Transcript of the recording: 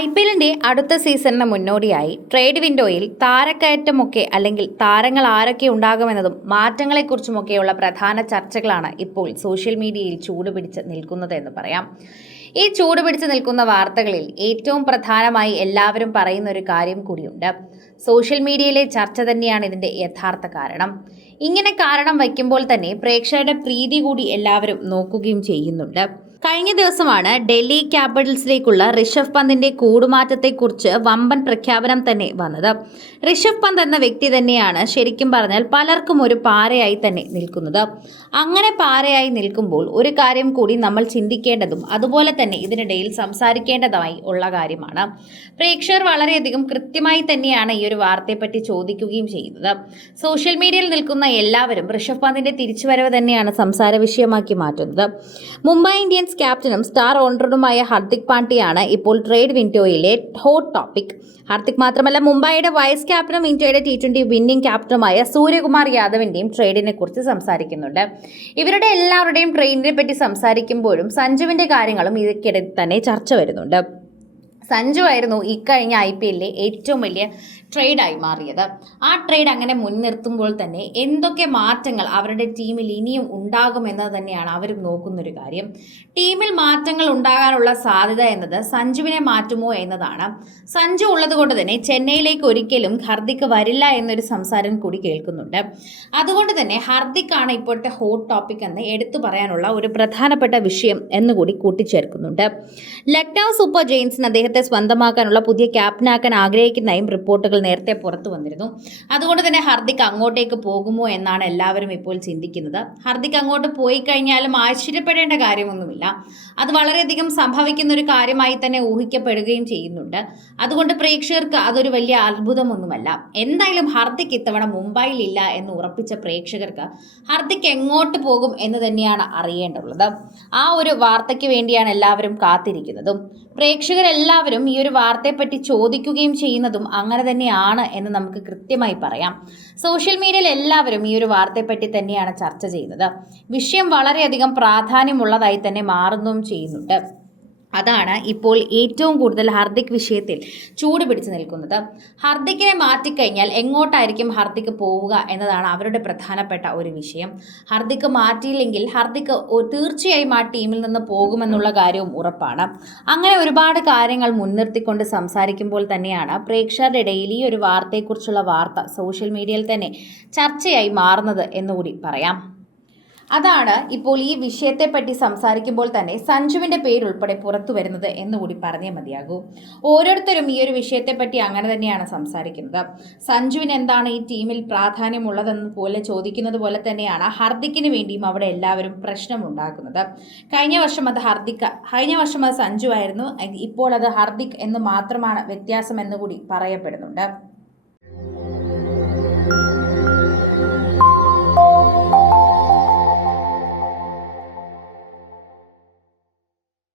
IPLന്റെ അടുത്ത സീസണിന് മുന്നോടിയായി ട്രേഡ് വിൻഡോയിൽ താരക്കയറ്റമൊക്കെ അല്ലെങ്കിൽ താരങ്ങൾ ആരൊക്കെ ഉണ്ടാകുമെന്നതും മാറ്റങ്ങളെക്കുറിച്ചുമൊക്കെയുള്ള പ്രധാന ചർച്ചകളാണ് ഇപ്പോൾ സോഷ്യൽ മീഡിയയിൽ ചൂടുപിടിച്ച് നിൽക്കുന്നത് എന്ന് പറയാം. ഈ ചൂടുപിടിച്ച് നിൽക്കുന്ന വാർത്തകളിൽ ഏറ്റവും പ്രധാനമായി എല്ലാവരും പറയുന്ന ഒരു കാര്യം കൂടിയുണ്ട്. സോഷ്യൽ മീഡിയയിലെ ചർച്ച തന്നെയാണ് ഇതിന്റെ യഥാർത്ഥ കാരണം. ഇങ്ങനെ കാരണം വയ്ക്കുമ്പോൾ തന്നെ പ്രേക്ഷകരുടെ പ്രീതി കൂടി എല്ലാവരും നോക്കുകയും ചെയ്യുന്നുണ്ട്. കഴിഞ്ഞ ദിവസമാണ് ഡൽഹി ക്യാപിറ്റൽസിലേക്കുള്ള ഋഷഭ് പന്തിന്റെ കൂടുമാറ്റത്തെക്കുറിച്ച് വമ്പൻ പ്രഖ്യാപനം തന്നെ വന്നത്. ഋഷഭ് പന്ത് എന്ന വ്യക്തി തന്നെയാണ് ശരിക്കും പറഞ്ഞാൽ പലർക്കും ഒരു പാരയായി തന്നെ നിൽക്കുന്നത്. അങ്ങനെ പാരയായി നിൽക്കുമ്പോൾ ഒരു കാര്യം കൂടി നമ്മൾ ചിന്തിക്കേണ്ടതും അതുപോലെ തന്നെ ഇതിനിടയിൽ സംസാരിക്കേണ്ടതായി ഉള്ള കാര്യമാണ്. പ്രേക്ഷകർ വളരെയധികം കൃത്യമായി തന്നെയാണ് ഈ ഒരു വാർത്തയെപ്പറ്റി ചോദിക്കുകയും ചെയ്യുന്നത്. സോഷ്യൽ മീഡിയയിൽ നിൽക്കുന്ന എല്ലാവരും ഋഷഭ് പന്തിന്റെ തിരിച്ചുവരവ് തന്നെയാണ് സംസാര വിഷയമാക്കി മാറ്റുന്നത്. മുംബൈ ഇന്ത്യൻസ് ക്യാപ്റ്റനും സ്റ്റാർ ഓൾറൗണ്ടറുമായ ഹാർദിക് പാണ്ഡ്യയാണ് ഇപ്പോൾ ട്രേഡ് വിൻഡോയിലെ ഹോട്ട് ടോപ്പിക്. ഹാർദിക് മാത്രമല്ല, മുംബൈയുടെ വൈസ് ക്യാപ്റ്റനും ഇന്ത്യയുടെ T20 വിന്നിംഗ് ക്യാപ്റ്റനുമായ സൂര്യകുമാർ യാദവിന്റെയും ട്രേഡിനെ കുറിച്ച് സംസാരിക്കുന്നുണ്ട്. ഇവരുടെ എല്ലാവരുടെയും ട്രേഡിനെ പറ്റി സംസാരിക്കുമ്പോഴും സഞ്ജുവിന്റെ കാര്യങ്ങളും ഇതിക്കിടെ തന്നെ ചർച്ച വരുന്നുണ്ട്. സഞ്ജു ആയിരുന്നു ഇക്കഴിഞ്ഞ IPLലെ ഏറ്റവും വലിയ ട്രേഡായി മാറിയത്. ആ ട്രേഡ് അങ്ങനെ മുൻനിർത്തുമ്പോൾ തന്നെ എന്തൊക്കെ മാറ്റങ്ങൾ അവരുടെ ടീമിൽ ഇനിയും ഉണ്ടാകുമെന്നത് തന്നെയാണ് അവരും നോക്കുന്നൊരു കാര്യം. ടീമിൽ മാറ്റങ്ങൾ ഉണ്ടാകാനുള്ള സാധ്യത എന്നത് സഞ്ജുവിനെ മാറ്റുമോ എന്നതാണ്. സഞ്ജു ഉള്ളത് കൊണ്ട് തന്നെ ചെന്നൈയിലേക്ക് ഒരിക്കലും ഹാർദിക് വരില്ല എന്നൊരു സംസാരം കൂടി കേൾക്കുന്നുണ്ട്. അതുകൊണ്ട് തന്നെ ഹാർദിക്കാണ് ഇപ്പോഴത്തെ ഹോട്ട് ടോപ്പിക് എന്ന് എടുത്തു പറയാനുള്ള ഒരു പ്രധാനപ്പെട്ട വിഷയം എന്നുകൂടി കൂട്ടിച്ചേർക്കുന്നുണ്ട്. ലക്നൗ സൂപ്പർ ജയൻസിന് അദ്ദേഹത്തെ സ്വന്തമാക്കാനുള്ള പുതിയ ക്യാപ്റ്റനാക്കാൻ ആഗ്രഹിക്കുന്നതായും റിപ്പോർട്ടുകൾ നേരത്തെ പുറത്തു വന്നിരുന്നു. അതുകൊണ്ട് തന്നെ ഹാർദിക് അങ്ങോട്ടേക്ക് പോകുമോ എന്നാണ് എല്ലാവരും ഇപ്പോൾ ചിന്തിക്കുന്നത്. ഹാർദിക് അങ്ങോട്ട് പോയി കഴിഞ്ഞാലും ആശ്ചര്യപ്പെടേണ്ട കാര്യമൊന്നുമില്ല. അത് വളരെയധികം സംഭവിക്കുന്ന ഒരു കാര്യമായി തന്നെ ഊഹിക്കപ്പെടുകയും ചെയ്യുന്നുണ്ട്. അതുകൊണ്ട് പ്രേക്ഷകർക്ക് അതൊരു വലിയ അത്ഭുതമൊന്നുമല്ല. എന്തായാലും ഹാർദിക് ഇത്തവണ മുംബൈയിലില്ല എന്ന് ഉറപ്പിച്ച പ്രേക്ഷകർക്ക് ഹാർദിക് എങ്ങോട്ട് പോകും എന്ന് തന്നെയാണ് അറിയേണ്ടുള്ളത്. ആ ഒരു വാർത്തയ്ക്ക് വേണ്ടിയാണ് എല്ലാവരും കാത്തിരിക്കുന്നതും. പ്രേക്ഷകരെല്ലാവരും ഈ ഒരു വാർത്തയെപ്പറ്റി ചോദിക്കുകയും ചെയ്യുന്നതും അങ്ങനെ തന്നെയാണ് എന്ന് നമുക്ക് കൃത്യമായി പറയാം. സോഷ്യൽ മീഡിയയിൽ എല്ലാവരും ഈ ഒരു വാർത്തയെപ്പറ്റി തന്നെയാണ് ചർച്ച ചെയ്യുന്നത്. വിഷയം വളരെയധികം പ്രാധാന്യമുള്ളതായി തന്നെ മാറുകയും ചെയ്യുന്നുണ്ട്. അതാണ് ഇപ്പോൾ ഏറ്റവും കൂടുതൽ ഹാർദിക് വിഷയത്തിൽ ചൂട് പിടിച്ചു നിൽക്കുന്നത്. ഹാർദിക്കിനെ മാറ്റിക്കഴിഞ്ഞാൽ എങ്ങോട്ടായിരിക്കും ഹാർദിക് പോവുക എന്നതാണ് അവരുടെ പ്രധാനപ്പെട്ട ഒരു വിഷയം. ഹാർദിക് മാറ്റിയില്ലെങ്കിൽ ഹാർദിക് തീർച്ചയായും ആ ടീമിൽ നിന്ന് പോകുമെന്നുള്ള കാര്യവും ഉറപ്പാണ്. അങ്ങനെ ഒരുപാട് കാര്യങ്ങൾ മുൻനിർത്തിക്കൊണ്ട് സംസാരിക്കുമ്പോൾ തന്നെയാണ് പ്രേക്ഷകരുടെ ഇടയിൽ ഈ ഒരു വാർത്തയെക്കുറിച്ചുള്ള വാർത്ത സോഷ്യൽ മീഡിയയിൽ തന്നെ ചർച്ചയായി മാറുന്നത് എന്നുകൂടി പറയാം. അതാണ് ഇപ്പോൾ ഈ വിഷയത്തെപ്പറ്റി സംസാരിക്കുമ്പോൾ തന്നെ സഞ്ജുവിൻ്റെ പേരുൾപ്പെടെ പുറത്തു വരുന്നത് എന്നുകൂടി പറഞ്ഞേ മതിയാകൂ. ഓരോരുത്തരും ഈ ഒരു വിഷയത്തെപ്പറ്റി അങ്ങനെ തന്നെയാണ് സംസാരിക്കുന്നത്. സഞ്ജുവിന് എന്താണ് ഈ ടീമിൽ പ്രാധാന്യമുള്ളതെന്ന് പോലെ ചോദിക്കുന്നത് പോലെ തന്നെയാണ് ഹാർദിക്കിന് വേണ്ടിയും അവിടെ എല്ലാവരും പ്രശ്നമുണ്ടാക്കുന്നത്. കഴിഞ്ഞ വർഷം അത് സഞ്ജു ആയിരുന്നു. ഇപ്പോൾ അത് ഹാർദിക് എന്ന് മാത്രമാണ് വ്യത്യാസം എന്നുകൂടി പറയപ്പെടുന്നുണ്ട്.